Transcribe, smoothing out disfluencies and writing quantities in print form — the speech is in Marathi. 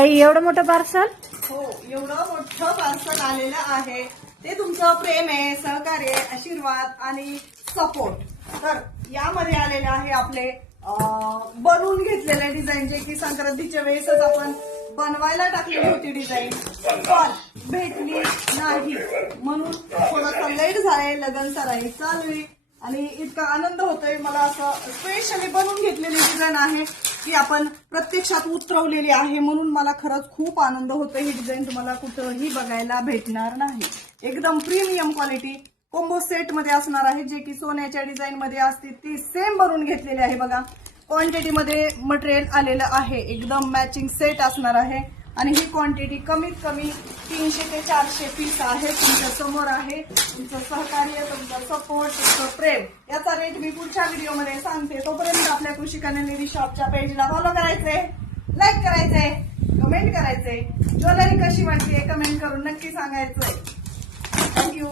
ताई एवढं मोठं पार्सल? हो, एवढं मोठं पार्सल आलेलं आहे. ते तुमचं प्रेम आहे, सहकार्य, आशीर्वाद आणि सपोर्ट. तर यामध्ये आलेले आहे आपले बनवून घेतलेले डिझाईन, जे की संक्रांतीच्या वेळेसच आपण बनवायला टाकलेली होती डिझाईन, पण भेटली नाही म्हणून थोडंसं लेट झालंय. लगन सराई चालू आहे आणि इतका आनंद होतोय मला. असं स्पेशली बनवून घेतलेली डिझाईन आहे की आपण प्रत्यक्षात उतरवलेली आहे, म्हणून मला खरंच खूप आनंद होतोय. ही डिझाईन तुम्हाला कुठंही बघायला भेटणार नाही. एकदम प्रीमियम क्वालिटी कॉम्बो सेट मध्ये असणार आहे, जे की सोन्याच्या डिझाईन मध्ये असते ती सेम बनवून घेतलेली आहे. बघा, क्वांटिटी मध्ये मटेरियल आलेलं आहे, एकदम मॅचिंग सेट असणार आहे आणि ही क्वांटिटी कमीत कमी 300 ते 400 पीस आहे. तुमच्या समोर आहे. तुमचं सहकार्य, तुमचा सपोर्ट, तुमचं प्रेम याचा रेट मी पुढच्या व्हिडिओमध्ये सांगते. तोपर्यंत आपल्या कृषी कन्या शॉपच्या पेजला फॉलो करायचंय, लाईक करायचंय, कमेंट करायचंय. ज्वेलरी कशी वाटते कमेंट करून नक्की सांगायचंय. थँक्यू.